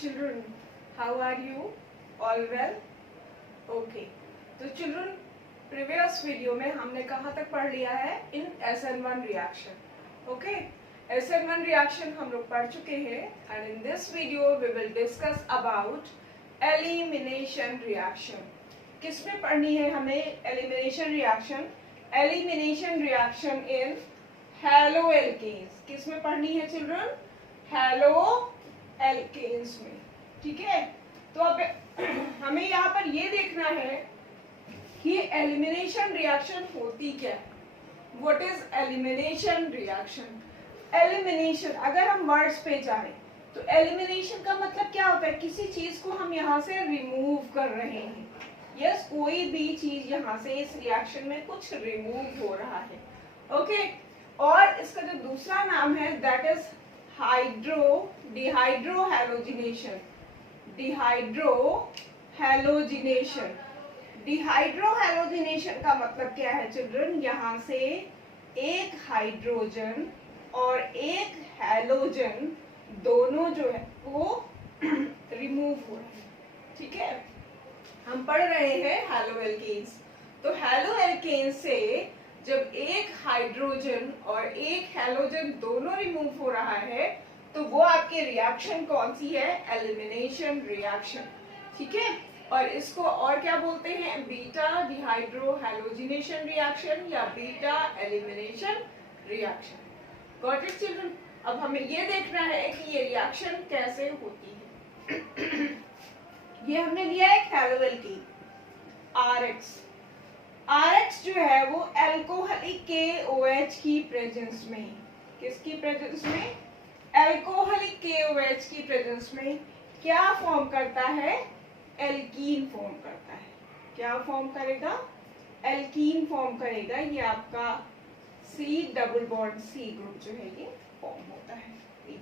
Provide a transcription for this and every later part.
children, how are you? All well? Okay. तो children, previous video में हमने कहाँ तक पढ़ लिया है? In SN1 reaction. Okay? SN1 reaction हम लोग पढ़ चुके हैं and in this video we will discuss about elimination reaction. किसमें पढ़नी है हमें elimination reaction? Elimination reaction in haloalkanes. किसमें पढ़नी है children? haloalkanes में. ठीक है, तो अब हमें यहाँ पर ये देखना है कि एलिमिनेशन रिएक्शन होती क्या है. What is elimination reaction? Elimination अगर हम वर्ड्स पे जाएं तो एलिमिनेशन का मतलब क्या होता है? किसी चीज को हम यहाँ से रिमूव कर रहे हैं. यस, कोई भी चीज यहाँ से इस रिएक्शन में कुछ रिमूव हो रहा है. ओके, और इसका जो दूसरा नाम है दैट इज डिहाइड्रोहैलोजिनेशन. डिहाइड्रोहैलोजिनेशन. डिहाइड्रोहैलोजिनेशन का मतलब क्या है चिल्ड्रन? यहाँ से एक हाइड्रोजन और एक हैलोजन दोनों जो है वो रिमूव हो रहे हैं. ठीक है, हम पढ़ रहे हैं हैलोएल्केन्स. तो हैलोएल्केन्स से जब एक हाइड्रोजन और एक हैलोजन दोनों रिमूव हो रहा है तो वो आपकी रिएक्शन कौन सी है? Elimination reaction. ठीक है, और इसको और क्या बोलते हैं? बीटा डिहाइड्रोहैलोजिनेशन रिएक्शन या beta elimination reaction. Got it children? अब हमें ये देखना है कि ये रिएक्शन कैसे होती है. ये हमने लिया है हैलोएल्कीन RX. RX जो है वो अल्कोहलिक KOH की प्रेजेंस में, किसकी प्रेजेंस में? अल्कोहलिक KOH की प्रेजेंस में क्या फॉर्म करता है? एल्कीन फॉर्म करता है. क्या फॉर्म करेगा? एल्कीन फॉर्म करेगा. ये आपका C double bond C group जो है ये फॉर्म होता है.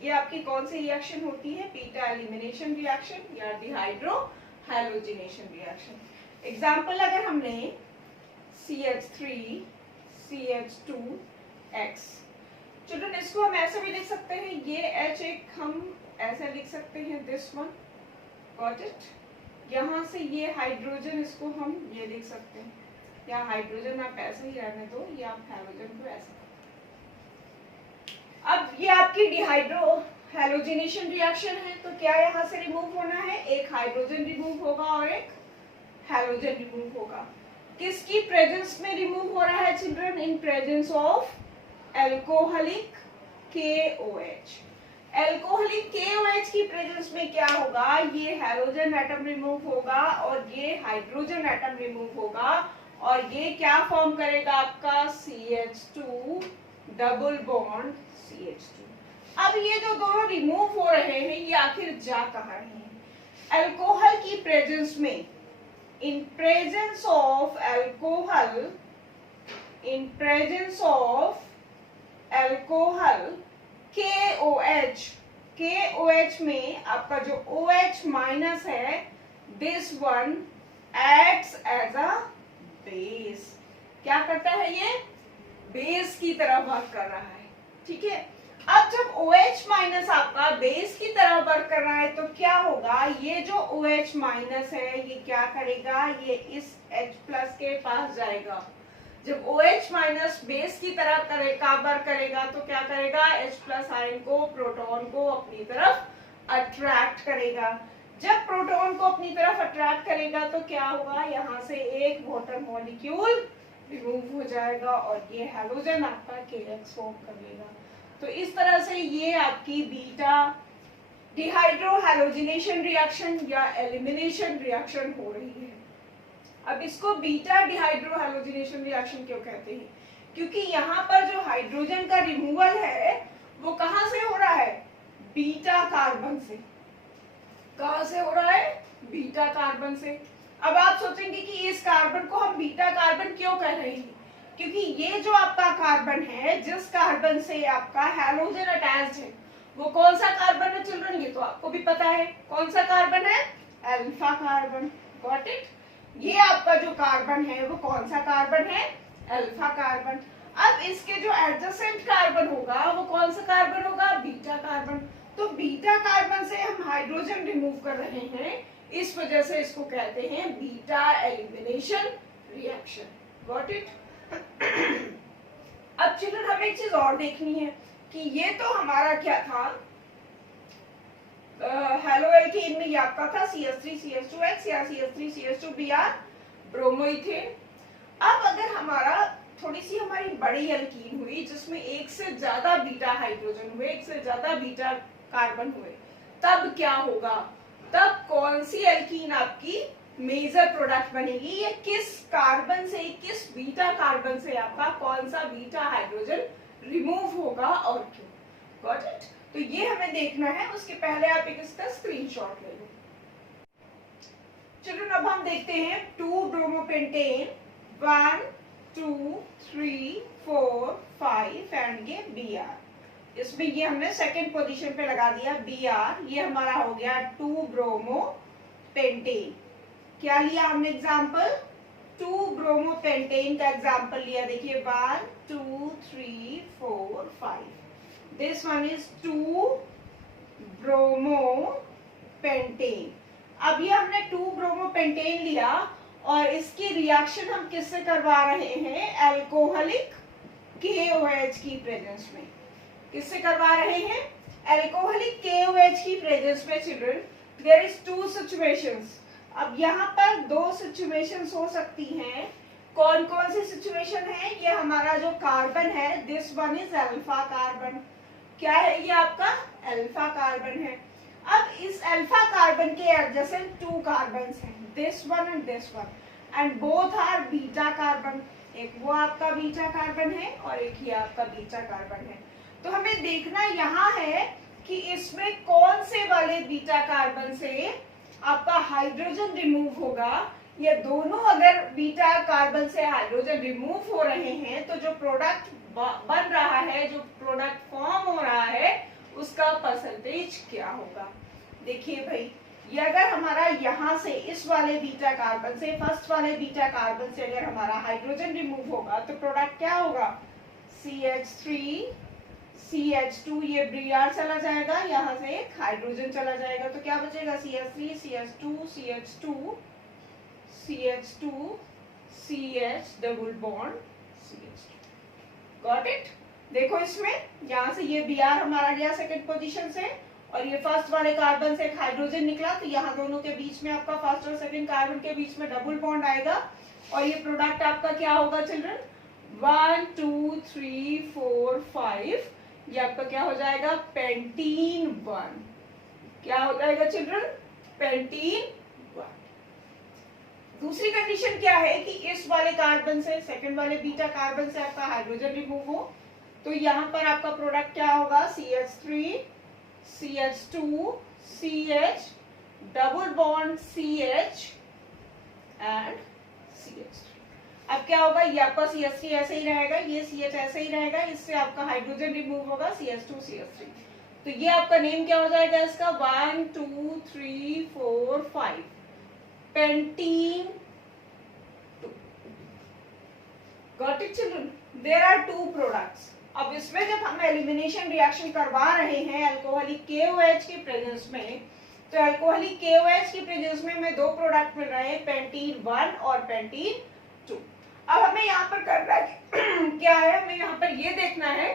ये आपकी कौन सी रिएक्शन होती है? बीटा एलिमिनेशन रिएक्शन या डिहाइड्रोहैलोजिनेशन रिएक्शन. एग्जांपल अगर हमने CH3 CH2X. चिल्ड्रन इसको हम ऐसे भी लिख सकते हैं, ये H एक हम ऐसे लिख सकते हैं, दिस वन. Got it? यहाँ से ये हाइड्रोजन इसको हम ये लिख सकते हैं, या हाइड्रोजन आप ऐसे ही रहने दो, या आप हाइड्रोजन को ऐसे. अब ये आपकी डिहाइड्रोहैलोजिनेशन रिएक्शन है, तो क्या यहाँ से रिमूव होना है? एक हाइड्रोजन रिमूव होगा और एक हैलोजन रिमूव होगा. किसकी प्रेजेंस में रिमूव हो रहा है children? In presence of alcoholic KOH. Alcoholic KOH की प्रेजेंस में क्या होगा? ये हैलोजन एटम रिमूव होगा और ये हाइड्रोजन एटम रिमूव होगा और ये क्या फॉर्म करेगा? आपका CH2 डबल बॉन्ड CH2. अब ये जो दोनों रिमूव हो रहे हैं ये आखिर जा कहाँ रहे हैं? अल्कोहल की प्रेजेंस में. In presence of alcohol, in presence of alcohol, KOH में आपका जो OH माइनस है, this one acts as a base. क्या करता है ये? बेस की तरह वर्क कर रहा है. ठीक है, अब जब OH माइनस आपका बेस की तरह वर्क कर रहा है तो क्या होगा? ये जो OH माइनस है ये क्या करेगा? ये इस H प्लस के पास जाएगा. जब OH माइनस बेस की तरह वर्क करेगा तो क्या करेगा? H प्लस आयन को, प्रोटॉन को अपनी तरफ अट्रैक्ट करेगा. जब प्रोटॉन को अपनी तरफ अट्रैक्ट करेगा तो क्या होगा? यहाँ से एक वाटर मॉलिक्यूल रिमूव हो जाएगा और ये हैलोजन आपका KX फॉर्म कर लेगा. तो इस तरह से ये आपकी बीटा डिहाइड्रोहैलोजिनेशन रिएक्शन या एलिमिनेशन रिएक्शन हो रही है. अब इसको बीटा डिहाइड्रोहैलोजिनेशन रिएक्शन क्यों कहते हैं? क्योंकि यहाँ पर जो हाइड्रोजन का रिमूवल है वो कहाँ से हो रहा है? बीटा कार्बन से. कहाँ से हो रहा है? बीटा कार्बन से. अब आप सोचेंगे कि इस कार्बन को हम बीटा कार्बन क्यों कह रहे हैं? क्योंकि ये जो आपका कार्बन है, जिस कार्बन से आपका हैलोजन अटैच्ड है, वो कौन सा कार्बन है चिल्ड्रन? ये तो आपको भी पता है. कौन सा कार्बन है? Alpha carbon. Got it? ये आपका जो कार्बन है वो कौन सा कार्बन है? Alpha carbon. अब इसके जो एडजेसेंट कार्बन होगा वो कौन सा कार्बन होगा? Beta carbon. तो बीटा कार्बन से हम हाइड्रोजन रिमूव कर रहे हैं, इस वजह से इसको कहते हैं beta elimination reaction. Got it? अब चिल्ड्रन हमें एक चीज और देखनी है कि ये तो हमारा क्या था, हेलो एल्कीन में ये आपका था CH3CH2H या CH3CH2Br ब्रोमोइथेन। अब अगर हमारा थोड़ी सी हमारी बड़ी एल्कीन हुई जिसमें एक से ज्यादा बीटा हाइड्रोजन हुए, एक से ज्यादा बीटा कार्बन हुए, तब क्या होगा? तब कौन सी एल्कीन आपकी मेजर प्रोडक्ट बनेगी? ये किस कार्बन से, किस बीटा कार्बन से आपका कौन सा बीटा हाइड्रोजन रिमूव होगा और क्यों? Got it? तो ये हमें देखना है, उसके पहले आप एक इसका स्क्रीनशॉट ले लो। चलो अब हम देखते हैं 2 ब्रोमोपेंटेन 1 2 3 4 5 एंड ये Br। इसमें ये हमने सेकेंड पोजीशन पे लगा दिया Br। ये हमारा हो गया 2 ब्रोमोपेंटेन। क्या लिया हमने एग्जाम्पल? 2 ब्रोमोपेंटेन का एग्जाम्पल लिया। देखिए 1 2 3 4 5। This one is 2 bromopentane. अब ये हमने 2 ब्रोमोपेंटेन लिया और इसकी रिएक्शन हम किससे करवा रहे हैं? अल्कोहलिक KOH की प्रेजेंस में। किससे करवा रहे हैं? अल्कोहलिक KOH की प्रेजेंस में। Children there is 2 situations. अब यहाँ पर 2 सिचुएशंस हो सकती हैं। कौन कौन सी सिचुएशन है? ये हमारा जो कार्बन है, this one is alpha carbon. क्या है ये? आपका अल्फा कार्बन है। अब इस अल्फा कार्बन के एडजेसेंट 2 कार्बन्स हैं, this one and this one, and both are beta carbon. एक वो आपका बीटा कार्बन है और एक ही आपका बीटा कार्बन है। तो हमें देखना यहाँ है कि इसमें कौन से वाले बीटा कार्बन से आपका हाइड्रोजन रिमूव होगा। ये दोनों अगर बीटा कार्बन से हाइड्रोजन रिमूव हो रहे हैं तो जो प्रोडक्ट बन रहा है, जो प्रोडक्ट फॉर्म हो रहा है, उसका परसेंटेज क्या होगा? देखिए भाई, ये अगर हमारा यहाँ से इस वाले बीटा कार्बन से, फर्स्ट वाले बीटा कार्बन से अगर हमारा हाइड्रोजन रिमूव होगा तो प्रोडक्ट क्या होगा? CH3 CH2, ये Br चला जाएगा, यहाँ से एक हाइड्रोजन चला जाएगा, तो क्या बचेगा? CH3 CH2 CH2 CH2 CH double bond CH2। Got it? देखो इसमें यहाँ से ये Br हमारा गया सेकंड पोजीशन से और ये फर्स्ट वाले कार्बन से एक हाइड्रोजन निकला, तो यहाँ दोनों के बीच में आपका फर्स्ट और सेकंड कार्बन के बीच में डबल बॉन्ड आएगा और ये प्रोडक्ट आपका क्या होगा चिल्ड्रन? 1 2 3 4 5। ये आपका क्या हो जाएगा? पेंटीन 1। क्या हो जाएगा चिल्ड्रन? पेंटीन 1। दूसरी कंडीशन क्या है कि इस वाले कार्बन से, सेकंड वाले बीटा कार्बन से आपका हाइड्रोजन रिमूव हो, तो यहाँ पर आपका प्रोडक्ट क्या होगा? CH3 CH2 CH double bond CH and CH3। अब क्या होगा? ये आपका CH3 ऐसे ही रहेगा, ये CH ऐसे ही रहेगा, इससे आपका हाइड्रोजन रिमूव होगा CH2 CH3। तो ये आपका नेम क्या हो जाएगा इसका? 1 2 3 4 5 pentene 2। Got it children? There are 2 products. अब इसमें जब हम एलिमिनेशन रिएक्शन करवा रहे हैं अल्कोहलिक KOH की प्रेजेंस में, तो अल्कोहलिक KOH की प्रेजेंस में हमें 2 प्रोडक्ट मिल रहे हैं, पेंटीन 1 और पेंटीन 2। अब हमें यहाँ पर करना है क्या है? हमें यहाँ पर ये देखना है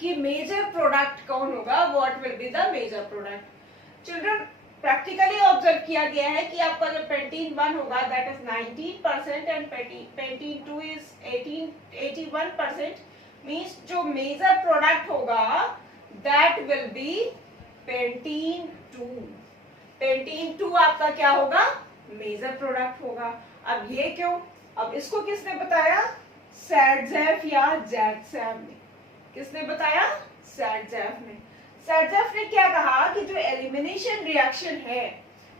कि मेजर प्रोडक्ट कौन होगा, what will be the major product. Children practically observe किया गया है कि आपका जो पेंटीन 1 होगा that is 19% and pentene 2 is 81%। Means जो मेजर प्रोडक्ट होगा that will be pentene 2। Pentene 2 आपका क्या होगा? मेजर प्रोडक्ट होगा। अब ये क्यों? अब इसको किसने बताया? सैडजेफ या जैक्सैब ने। किसने बताया? सैडजेफ ने। सैडजेफ ने क्या कहा कि जो एलिमिनेशन रिएक्शन है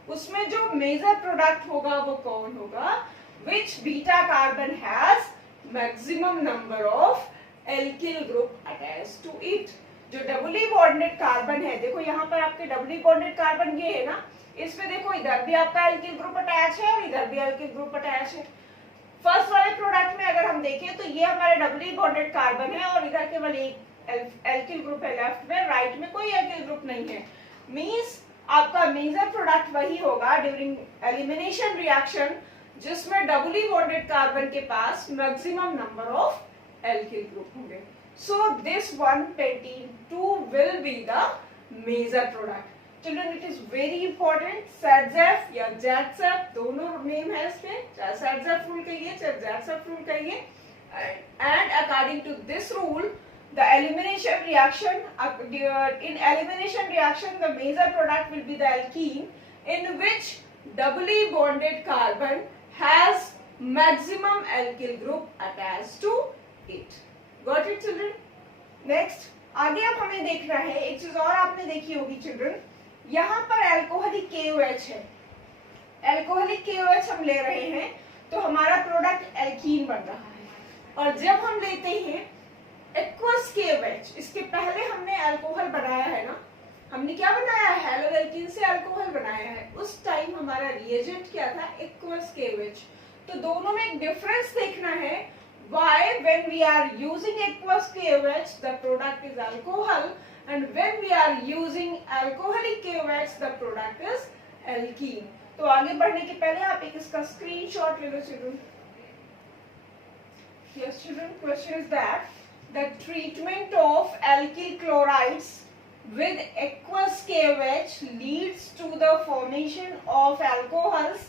उसमें जो मेजर प्रोडक्ट होगा वो कौन होगा? Which beta carbon has maximum number of alkyl group attached to it. जो डबली बॉन्डेड कार्बन है, देखो यहाँ पर आपके डबली बॉन्डेड कार्बन ये है ना, इसमें देखो इधर भी आपका एल्किल ग्रुप अटैच है और इधर भी एल्किल ग्रुप अटैच है। फर्स्ट वाले प्रोडक्ट में अगर हम देखें तो ये हमारे डबली बॉन्डेड कार्बन है और इधर केवल एक एल्किल ग्रुप है लेफ्ट में, राइट में कोई एल्किल ग्रुप नहीं है। मींस आपका मेजर प्रोडक्ट वही होगा ड्यूरिंग एलिमिनेशन रिएक्शन जिसमें डबली बॉन्डेड कार्बन के पास maximum number of alkyl group होंगे. So this 122 will be the major product. Children it is very important. Saytzeff या जेडसेफ दोनों नेम है इसमें, चाहे सेडजेफ रूल कहिए चाहे जेडसेफ रूल कहिए. And according to this rule, the elimination reaction, in elimination reaction, the major product will be the alkene, in which doubly bonded carbon has maximum alkyl group attached to it. Got it, children? Next, आगे अब हमें देखना है एक चीज और आपने देखी होगी चिल्ड्रन. यहाँ पर अल्कोहलिक KOH है. अल्कोहलिक KOH हम ले रहे हैं तो हमारा प्रोडक्ट एल्कीन बन रहा है. और जब हम लेते हैं एक्वस KOH, इसके पहले हमने अल्कोहल बनाया है ना, हमने क्या बनाया है, हेलोएल्कीन से अल्कोहल बनाया है. उस टाइम हमारा रिएजेंट क्या था, एक्वस KOH. तो दोनों में एक डिफरेंस देखना है. Why when we are using aqueous KOH the product is alcohol and when we are using alcoholic KOH the product is alkene. तो आगे बढ़ने के पहले आप एक इसका स्क्रीनशॉट ले लो children. Yes, children, question is that the treatment of alkyl chlorides with aqueous KOH leads to the formation of alcohols,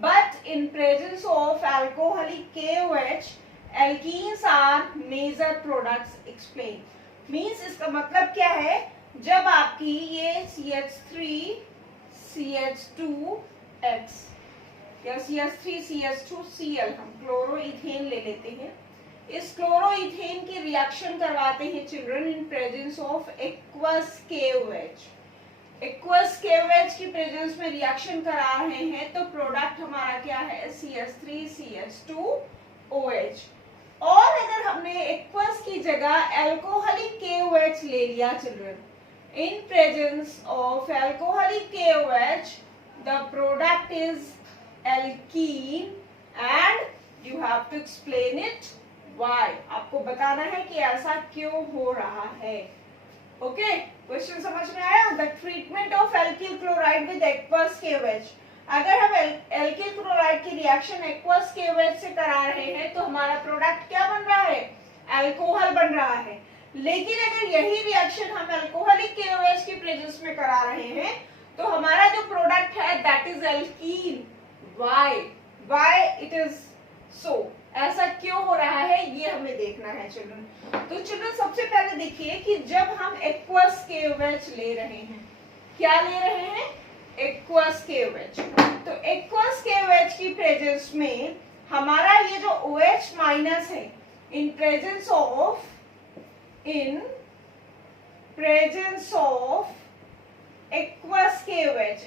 but in presence of alcoholic KOH, alkenes are major products. Explain. Means इसका मतलब क्या है, जब आपकी ये CH3 CH2X या CH3 CH2Cl हम chloroethane ले लेते हैं. इस क्लोरोइथेन की रिएक्शन करवाते हैं children in presence of aqueous KOH. Aqueous KOH की प्रेजेंस में रिएक्शन करा रहे हैं तो प्रोडक्ट हमारा क्या है, CH3 CH2OH. और अगर हमने एक्वस की जगह अल्कोहलिक KOH ले लिया children in presence of alcoholic KOH the product is alkene and you have to explain it why. आपको बताना है कि ऐसा क्यों हो रहा है. ओके, क्वेश्चन समझ में आया. The treatment of alkyl chloride with aqueous KOH. अगर हम एल्किल क्लोराइड की रिएक्शन एक्वस KOH से करा रहे हैं तो हमारा प्रोडक्ट क्या बन रहा है, अल्कोहल बन रहा है. लेकिन अगर यही रिएक्शन हम अल्कोहलिक KOH की प्रेजेंस में करा रहे हैं तो हमारा जो प्रोडक्ट है that is alkene. Why it is so, ऐसा क्यों हो रहा है ये हमें देखना है चिल्ड्रन. तो चिल्ड्रन सबसे पहले देखिए कि जब हम एक्वस KOH ले रहे हैं, क्या ले रहे हैं, एक्वस KOH. तो एक्वस KOH की प्रेजेंस में हमारा ये जो OH माइनस है in presence of aqueous KOH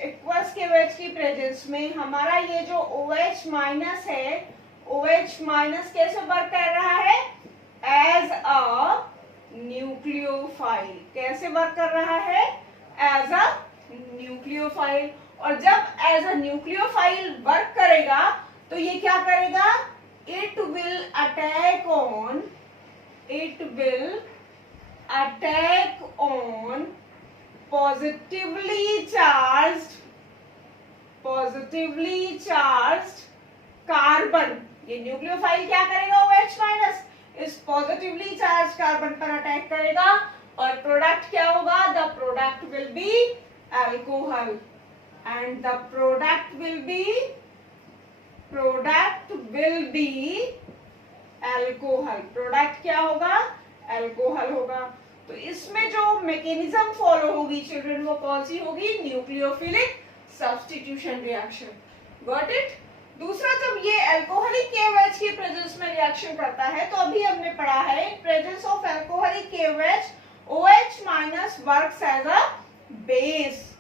की प्रेजेंस में हमारा ये जो OH माइनस है, OH माइनस कैसे वर्क कर रहा है, एज अ न्यूक्लियोफाइल. कैसे वर्क कर रहा है, एज अ न्यूक्लियोफाइल. और जब एज अ न्यूक्लियोफाइल वर्क करेगा तो ये क्या करेगा, it will attack on positively charged carbon. ये न्यूक्लियोफाइल क्या करेगा, OH माइनस इस पॉजिटिवली चार्ज कार्बन पर अटैक करेगा और प्रोडक्ट क्या होगा, the product will be alcohol and the product will be alcohol. Product क्या होगा, अल्कोहल होगा. तो इसमें जो मैकेनिज्म फॉलो होगी चिल्ड्रन वो कौन सी होगी, nucleophilic substitution reaction. Got it. दूसरा, जब ये अल्कोहलिक KOH की प्रेजेंस में रिएक्शन करता है तो अभी हमने पढ़ा है in presence of alcoholic KOH OH minus works as a base.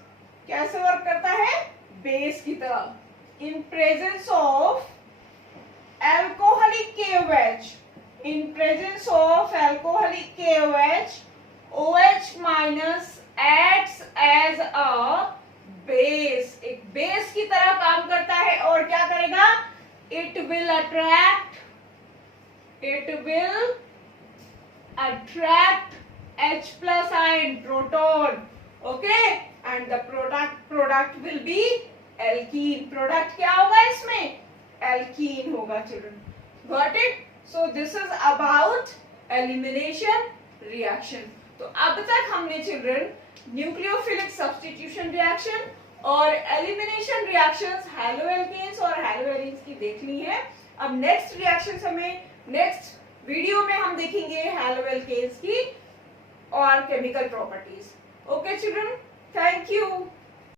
कैसे वर्क करता है, बेस की तरह. In presence of alcoholic KOH OH minus acts as a base. एक बेस की तरह काम करता है और क्या करेगा, it will attract H plus ion proton. Okay, and the product will be alkene. Product क्या होगा इसमें? Alkene होगा children. Got it? So this is about elimination reaction. तो अब तक हमने children न्यूक्लियोफिलिक सब्स्टिट्यूशन रिएक्शन और एलिमिनेशन रिएक्शंस हैलोएल्केन्स और हैलोएरीन्स की देख ली है. अब नेक्स्ट रिएक्शंस हमें नेक्स्ट वीडियो में हम देखेंगे हैलोएल्केन्स की और chemical properties. Okay children, thank you.